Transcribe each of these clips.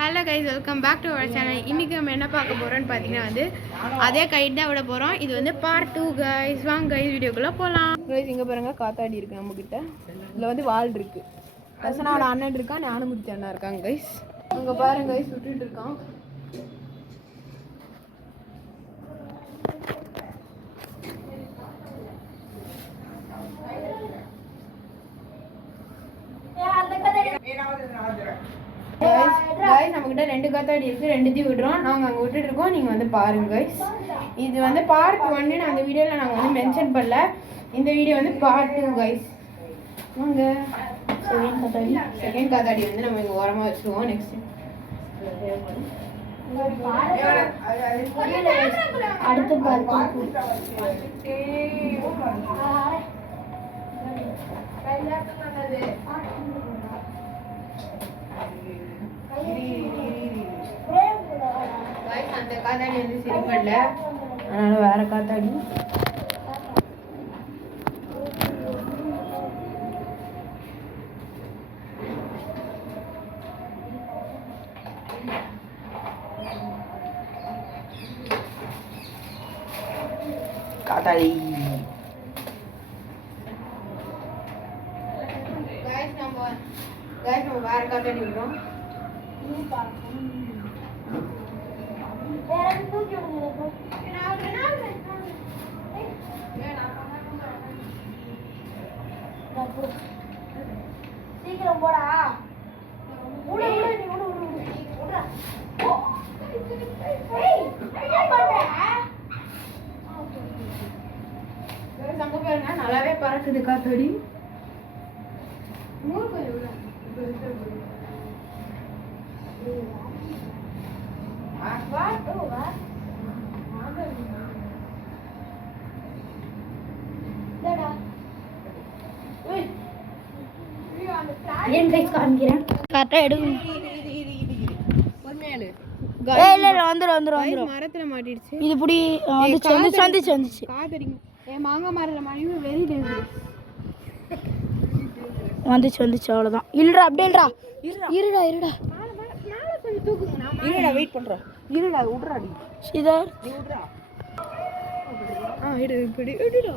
Hello guys, welcome back to our channel. இன்றைக்கி நம்ம என்ன பார்க்க போகிறோம்னு பார்த்தீங்கன்னா அதே கைட் தான் விட போகிறோம். இது பார்ட் 2 கைஸ். வாங்க கைஸ், வீடியோக்குள்ளே போகலாம். கைஸ், இங்கே பாருங்கள், காத்தாடி இருக்குது நம்மக்கிட்ட. இதில் வால் இருக்குது. ரசனாவோட அண்ணன் இருக்கான், ஞானமூர்த்தி அண்ணா இருக்காங்க கைஸ். அங்கே பாருங்க கைஸ், சுட்டுட்டு இருக்கான். நம்மகிட்ட 2 காத்தாடி இருக்குது, 2த்தையும் விடுறோம். நாங்கள் அங்கே விட்டுட்டு இருக்கோம், நீங்கள் பாருங்க கைஸ். இது பார்ட் 1 அந்த வீடியோவில் நாங்கள் மென்ஷன் பண்ணல. இந்த வீடியோ பார்ட் 2 கைஸ். வாங்க. செகண்ட் காத்தாடி நம்ம இங்கே ஓரமாக வச்சுருவோம். நெக்ஸ்ட் அடுத்து அந்த காத்தாடி சரி பண்ணல, அதனால வேற காத்தாடி. காத்தாடி நம்ம வேற காத்தாடி விடுறோம். சீக்கிரம் போடா. நல்லாவே பறக்குது காத்தாடி. மரத்துல மாட்டிடுச்சு. இது புடி வந்துச்சு. மாங்காய் மரத்துல மாட்டி வெரி டேஞ்சரஸ். வந்துச்சு அவ்வளவுதான். இல்லடா, அப்படியே இருடா. இருடா, வெயிட் பண்றோம். இருடா, விடுறாடி. சீதர் நீ விடுறா. இப்படி விடுடா.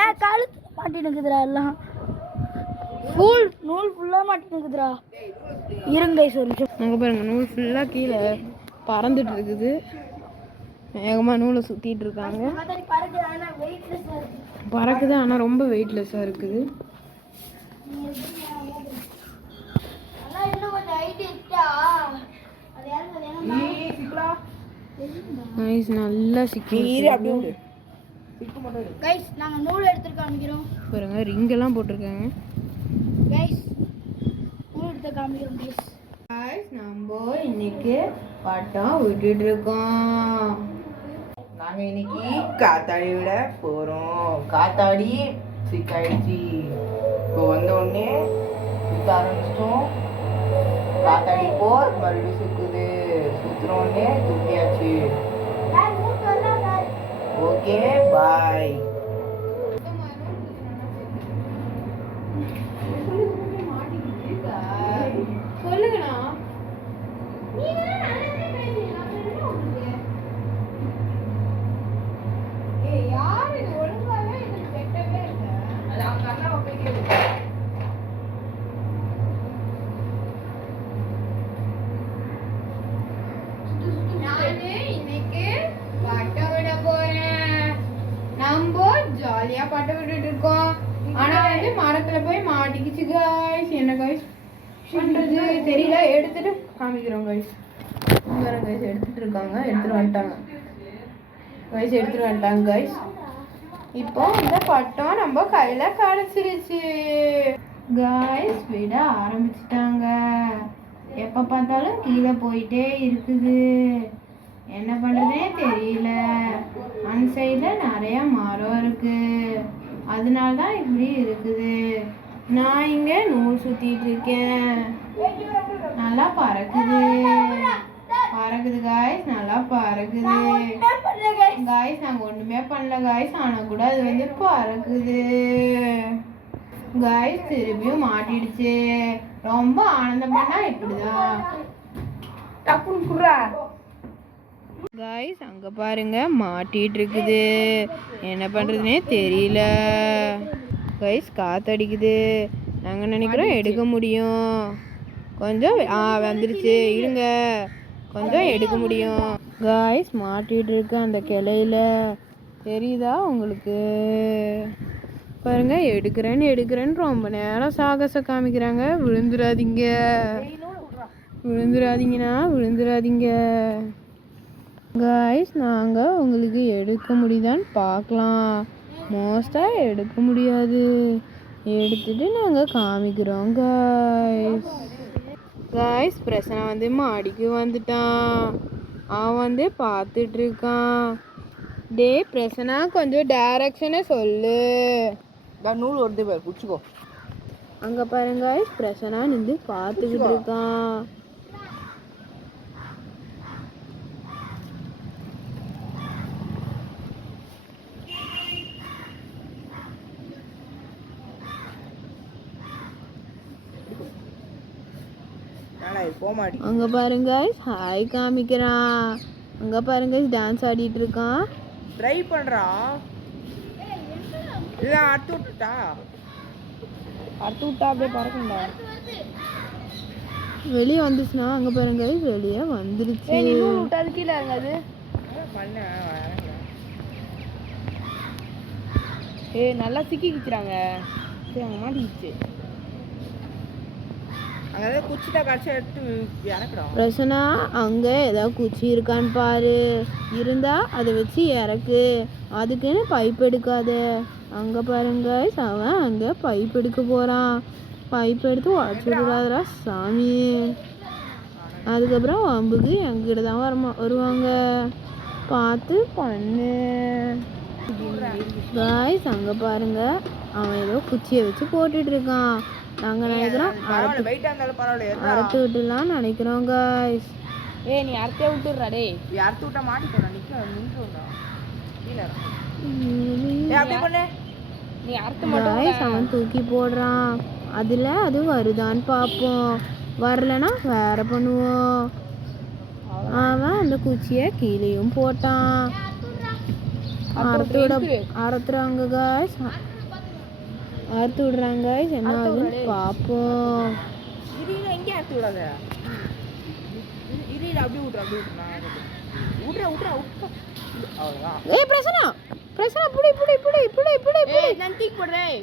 ஏன் காலுக்கு மாட்டினுக்குதுடா எல்லாம். நூல் ஃபுல்லா மாட்டினுக்குதுடா. இருங்க ஒரு நிமிஷம். அங்கே பாருங்க, நூல் ஃபுல்லா கீழே பறந்துட்டு இருக்குது. வேகமா நூலை சுத்திட்டு இருக்காங்க. பறக்குது, ஆனா ரொம்ப வெயிட்லெஸ்ஸா இருக்குது. நல்லா சிக்கி கைஸ், நாங்க நூல் எடுத்து காமிக்கிறோம். பாருங்க, ரிங் எல்லாம் போட்டிருக்காங்க. கைஸ், நூல் எடுத்து காமிக்கிறோம் ப்ளீஸ். கைஸ், நம்ம இன்னைக்கு பட்டம் விட்டுட்டு இருக்கோம். நாங்க இன்னைக்கு காத்தாடி விட போறோம். காத்தாடி சிக்காயிடுச்சு. இப்போ வந்த உடனே சுத்த ஆரம்பிச்சிட்டோம். காத்தாடி போர் மறுபடியும் சுக்குது. சுத்துற உடனே தூக்கியாச்சு. ஓகே, பாய். சொல்லுங்கண்ணா. ஜாலியா பட்டம் விட்டுட்டு இருக்கோம். ஆனா மரத்துல போய் மாட்டிக்கிச்சு கைஸ். என்ன கைஸ் பண்றது தெரியல. எடுத்துட்டு காமிக்கிறோம் கைஸ். கைஸ் எடுத்துட்டு இருக்காங்க. எடுத்துட்டு வந்துட்டாங்க கைஸ். இப்போ இந்த பட்டம் நம்ம கையில கிடைச்சிருச்சு கைஸ். விட ஆரம்பிச்சிட்டாங்க. எப்ப பார்த்தாலும் கீழே போயிட்டே இருக்குது. என்ன பண்றதே தெரியல. அந்த சைடுல நிறைய மரம் இருக்கு, அதனால தான் இப்படி இருக்குது. நான் இங்க நூல் சுத்திட்டு இருக்கேன். நல்லா பறக்குது காய்ஸ், நல்லா பறக்குது காய்ஸ். நாங்க ஒண்ணுமே பண்ணல காய்ஸ், ஆனா கூட அது பறக்குது. கைஸ் திரும்பியும் மாட்டிடுச்சு. ரொம்ப ஆனந்தம் பண்ணா இப்படிதான். கைஸ் அங்க பாருங்க மாட்டிட்டு இருக்குது. என்ன பண்றதுனே தெரியல. கைஸ் காத்தடிக்குது. நாங்க நினைக்கிறோம் எடுக்க முடியும். கொஞ்சம் வந்துருச்சு. இருங்க கொஞ்சம் எடுக்க முடியும். கைஸ் மாட்டிட்டு இருக்கு அந்த கிளையில. தெரியுதா உங்களுக்கு? பாருங்க எடுக்கிறேன்னு ரொம்ப நேரம் சாகசம் காமிக்கிறாங்க. விழுந்துராதீங்க. கைஸ் நாங்கள் உங்களுக்கு எடுக்க முடியுதான்னு பார்க்கலாம். மோஸ்ட்டாக எடுக்க முடியாது. எடுத்துட்டு நாங்கள் காமிக்கிறோம் கைஸ் பிரசனை வந்து மாடிக்கு வந்துட்டான். அவன் பார்த்துட்டு இருக்கான். டே பிரசனா கொஞ்சம் டைரக்ஷனை சொல்லு. நூல் வருது பாரு, பிடிச்சிக்கோ. அங்கே பாருங்க கைஸ் பிரசனா நின்று பார்த்துக்கிட்டு இருக்கான். அங்க பாருங்க ஹாய் காமிக்கிறான். அங்க பாருங்க டான்ஸ் ஆடிட்டு இருக்கான். ட்ரை பண்றான். இல்ல அறுத்து விட்டா அப்படியே பறக்கண்டா. வெளியே வந்துச்சுன்னா அங்க பாருங்க வெளியே வந்துருச்சு. அது கீழே இறங்காது. நல்லா சிக்கிக்கிறாங்க. சரி அங்க மாட்டிக்கிச்சு. பிரசனா அங்க ஏதாவது குச்சி இருக்கான்னு பாரு. இருந்தா அதை வச்சு இறக்கு. அதுக்குன்னு பைப் எடுக்காத. அங்க பாருங்க அவன் அங்க பைப் எடுக்க போறான். பைப் எடுத்து உடச்சு விடாதரா சாமி. அதுக்கப்புறம் வம்புக்கு எங்கிட்ட தான் வருவாங்க. பார்த்து பண்ணு காய்ஸ். அங்க பாருங்க அவன் ஏதோ குச்சியை வச்சு போட்டுட்டு இருக்கான். நாங்க நினைக்கிறோம் அறுத்து விட்டுலாம் நினைக்கிறோம் காய்ஸ். நீ அறுத்தே விட்டுடுறா. டேய் அறுத்து விட்டா மாட்டிக்கணும். நீ அறுத்து மட்டும் அவன் தூக்கி போடுறான். அதுல அது வருதான்னு பார்ப்போம். வரலன்னா வேற பண்ணுவோம். அவன் அந்த குச்சியை கீழேயும் போட்டான். அறுத்துறாங்க காய்ஸ். அறுத்து விடுறாங்க காய்ஸ். என்ன ஆகுதுன்னு பார்ப்போம். எங்கே அறுத்து விடாத. அப்படியே விட்றா. ஏய் பிரசனா புடி. நான் தூக்கி போடுறேன்.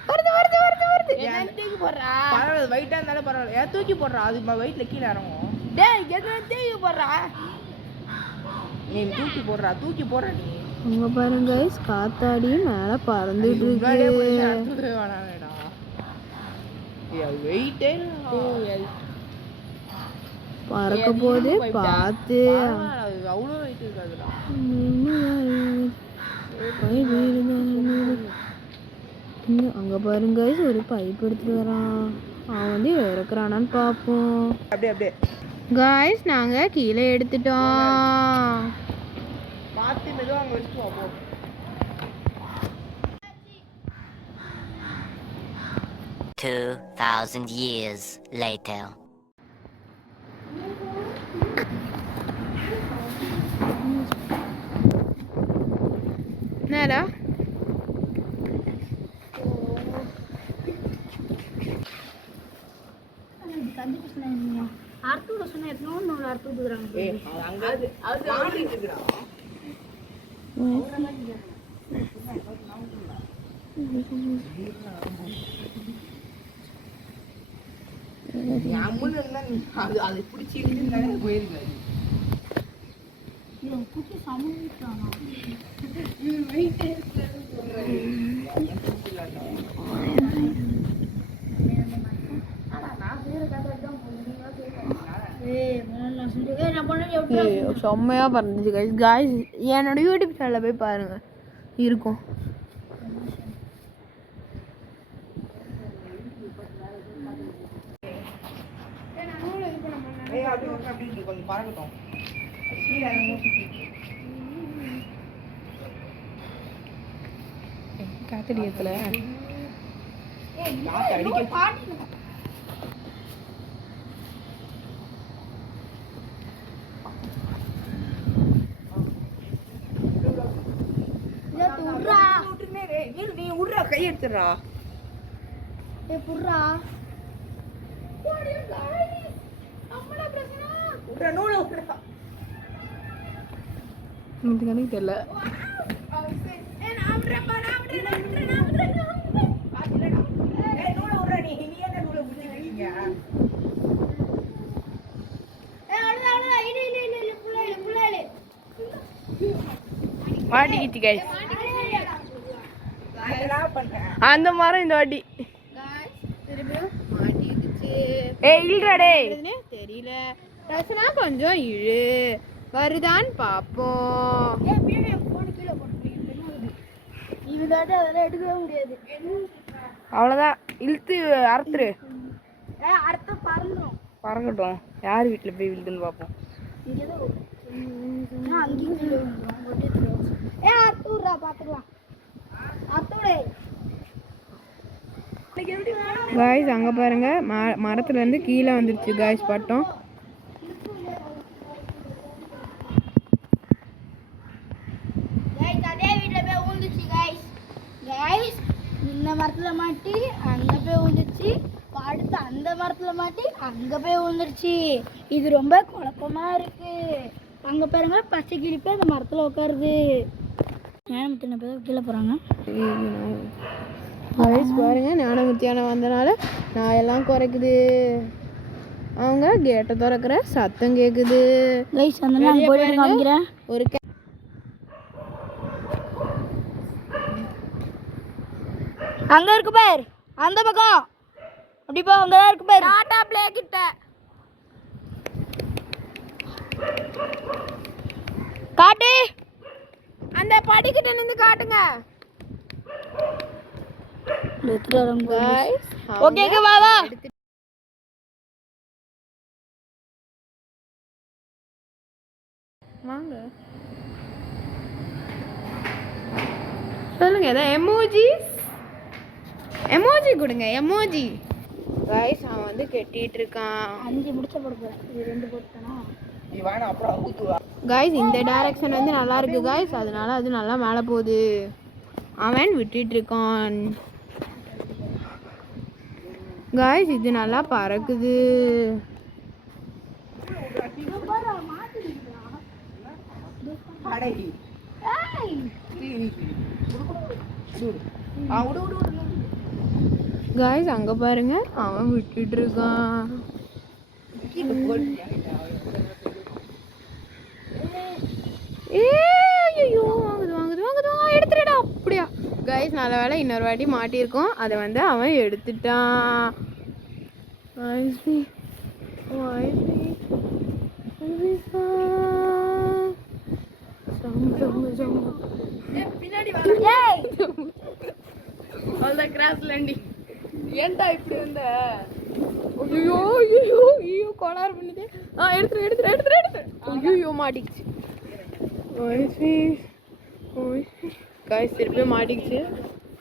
இப்ப இது வருது. நான் தூக்கி போடுறா. பரவாயில்ல, வெயிட்டா இருந்தாலும் பரவாயில்ல. ஏன் தூக்கி போடுறா? அது வெயிட்ல கீழே இறங்கும். டேய் என்ன தூக்கி போடுறா. நீ தூக்கி போடுற நீ. அங்க பாருங்க गाइस காத்தாடி மேல பறந்துட்டு இருக்கு. பறக்க போது பார்த்து. அவ்வளோ வெயிட் இருக்காதுடா. அங்க பாருங்க गाइस ஒரு பைப் எடுத்துட்டு வரான். அவன் இறக்குறானான்னு பார்ப்போம். அப்படியே गाइस நாங்க கீழே எடுத்துட்டோம். மாத்தி மெதுவா அங்க வச்சு போ. 2000 years later. நேரா அறுத்து சொன்னா எத்தனோ அறுத்து விடுறாங்க. அங்க அது ஆடிட்டு இருக்குடா. அது பிடிச்சிருந்தாலே போயிருக்காது. குட்டி சமைச்சானா செம்மையா பறந்துச்சு गाइस. என்னோட யூடியூப் சேனல்ல போய் பாருங்க, இருக்கும். கொஞ்சம் பறக்கட்டும். காத்தடியத்துல நீ விட்றா கை எடுத்துடுறா புர்ரா விட்றா நூலை விட்றா கணக்கு தெரியல மாட்டிக்கிச்சு கைஸ் அந்த மரம் இந்த வாட்டி ஏய் இல்லடா டேய் தெரியல ரசனா கொஞ்சம் இழு வருதான் பாப்போம் இதுதாட்டி அதெல்லாம் எடுக்கவே முடியாது அவ்வளோதான் இழுத்து அறுத்துரு அர்த்தம் பறந்துடும் பறக்கட்டும் யார் வீட்டில் போய் விழுதுன்னு பார்ப்போம் அர்த்தூர்ரா பாத்துக்கலாம் அர்த்தூடே காய்ஸ் அங்கே பாருங்க மரத்துலேருந்து கீழே வந்துருச்சு காய்ஸ் பட்டம் அதே வீட்டில் போய் ஊந்துச்சு கைஸ் கைஸ் இந்த மரத்தில் மாட்டி அங்கே போய் ஊந்துச்சு அடுத்து அந்த மரத்தில் மாட்டி அங்கே போய் ஊந்துருச்சு இது ரொம்ப குழப்பமாக இருக்கு அங்கே பாருங்க பச்சை கிளி போய் அந்த மரத்தில் உட்காருது ஞானமுத்தின பேர் கீழே போகிறாங்க காய்ஸ் பாருங்க ஞானமுத்தியான வந்தனால நாயெல்லாம் குறைக்குது அவங்க கேட்டை திறக்கிற சத்தம் கேட்குது கைஸ் அந்த நான் போயிட்டு காமிக்கிறேன் ஒரு அங்கே இருக்கு பேர் அந்த பக்கம் அப்படி போ அங்கே தான் இருக்கு பேர் டாடா பிளே கிட்ட காட்டு அந்த படிக்கிட்ட நின்று காட்டுங்க காய்ஸ் ஓகே வா வா வாங்க சொல்லுங்க ஏதாவது எமோஜி கொடுங்க எமோஜி காய்ஸ் அவன் வந்து கெட்டிட்டு இருக்கான் 5 முடிச்ச போட போகிறேன் இது 2 போட்டுட்டேனா நீ வேணா அப்புறம் ஊத்துவா காய்ஸ் இந்த டைரக்ஷன் வந்து நல்லா இருக்கு காய்ஸ் அதனால அது நல்லா மேலே போகுது அவன் விட்டுட்டு இருக்கான் காய்ஸ் இது நல்லா பறக்குது அடேய் விடு விடு விடு காய்ஸ் அங்க பாருங்க அவன் விட்டுட்டு இருக்கான் ஐயோ வாங்குது வாங்குது வாங்குது எடுத்துடா அப்படியா காய்ஸ் நல்ல வேலை இன்னொரு வாட்டி மாட்டியிருக்கோம் அதை வந்து அவன் எடுத்துட்டான் ஏன்டா இப்படி வந்த ஐயோ ஐயோ ஐயோ கோளாறு பண்ணுது எடுத்துரு ஐயோ மாட்டிக்கிச்சு காய்ஸ் திருப்பி மாட்டிக்கிச்சு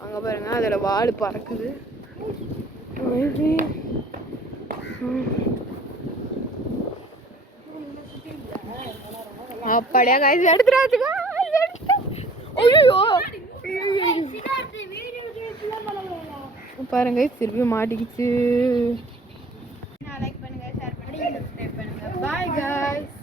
அங்கே பாருங்க அதோட வால் பறக்குது அப்படியா காய்ஸ் எடுத்துடாச்சுக்கோ ஐயோ பாருங்க திருப்பி மாட்டிக்கிச்சு லைக் பண்ணுங்க ஷேர் பண்ணுங்க சப்ஸ்கிரைப் பண்ணுங்க பாய் காய்ஸ்